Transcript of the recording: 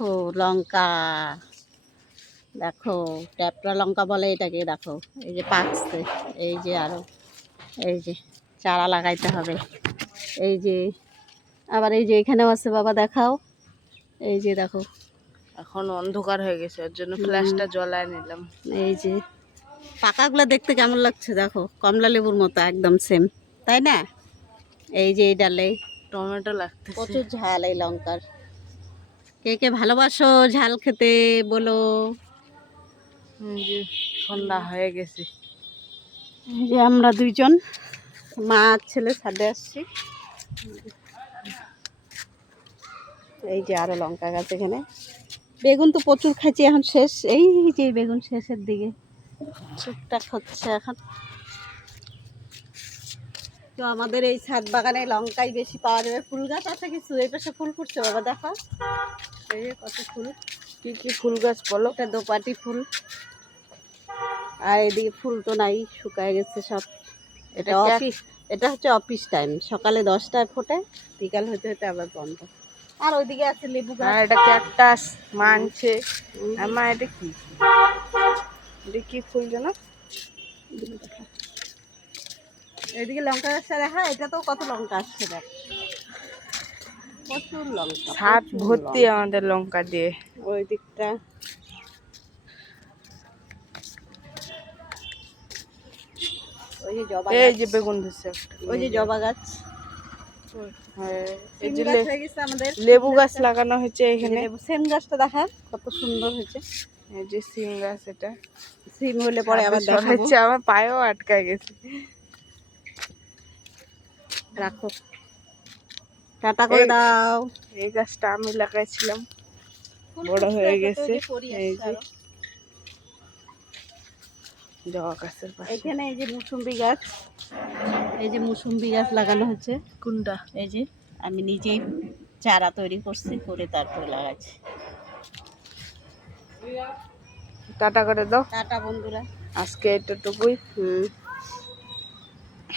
দেখো লঙ্কা, দেখো ট্যাপরা লঙ্কা বলে এটাকে। দেখো এই যে পাকছে, এই যে আরো এই যে চারা লাগাইতে হবে। এই যে আবার এই যে এখানেও আছে বাবা, দেখাও। এই যে দেখো, এখন অন্ধকার হয়ে গেছে, ওর জন্য ফ্ল্যাশটা জ্বলায় নিলাম। এই যে পাকাগুলো দেখতে কেমন লাগছে দেখো, কমলা লেবুর মতো একদম সেম, তাই না? এই যে এই ডালে টমেটো লাগতেছে। প্রচুর ঝাল এই লঙ্কার। কে কে ভালোবাসো ঝাল খেতে বলো। এই যে সন্ধ্যা হয়ে গেছে। এই যে আমরা দুইজন মা আর ছেলে ছাদে আসছি। এই যে আরো লঙ্কা গাছ এখানে। বেগুন তো প্রচুর খাইছি, এখন শেষ। এই যে বেগুন শেষের দিকে টুকটাক হচ্ছে এখন। তো আমাদের এই ছাদ বাগানে লঙ্কাই বেশি পাওয়া যাবে। ফুল গাছ আছে কিছু, এই পাশে ফুল ফুটছে বাবা, দেখো এই যে কত ফুল। কি কি ফুল গাছ বলো? এটা দোপাটি ফুল, আর এদিকে ফুল তো নাই, শুকায় গেছে সব। এটা অফিস, এটা হচ্ছে অফিস টাইম, সকালে 10টায় ফোটে, বিকাল হতে হতে আবার বন্ধ। আর ওইদিকে আছে লেবু গাছ। আর এটা ক্যাকটাস মানছে। মা এটা কি, এটা কি ফুল যেন? এদিকে লঙ্কা গাছটা দেখা, এটা তো কত লঙ্কা আসছে দেখ, প্রচুর লঙ্কা, ছাদ প্রচুর ভর্তি লঙ্কা। আমাদের লঙ্কা দিয়ে। ওই দিকটা ওই যে জবা এই গাছ, যে বেগুন ধরছে একটা। ওই যে জবা গাছ। হ্যাঁ, এই সিম যে গাছ হয়ে গেছে আমাদের, লেবু গাছ লাগানো হয়েছে এখানে। সিম গাছটা দেখা কত সুন্দর হয়েছে। এই যে সিম গাছ, এটা সিম হলে পরে আবার দেখাবো। হচ্ছে, আমার পায়েও আটকায় গেছে। রাখো, টাটা করে দাও। এই গাছটা আমি লাগাইছিলাম, বড় হয়ে গেছে। এই যে জবা গাছের পাশে এখানে এই যে মুসুম্বি গাছ, এই যে মুসুম্বি গাছ লাগানো হচ্ছে। কোনটা? এই যে আমি নিজেই চারা তৈরি করছি, করে তারপরে লাগাচ্ছি। টাটা করে দাও। টাটা বন্ধুরা, আজকে এতটুকুই।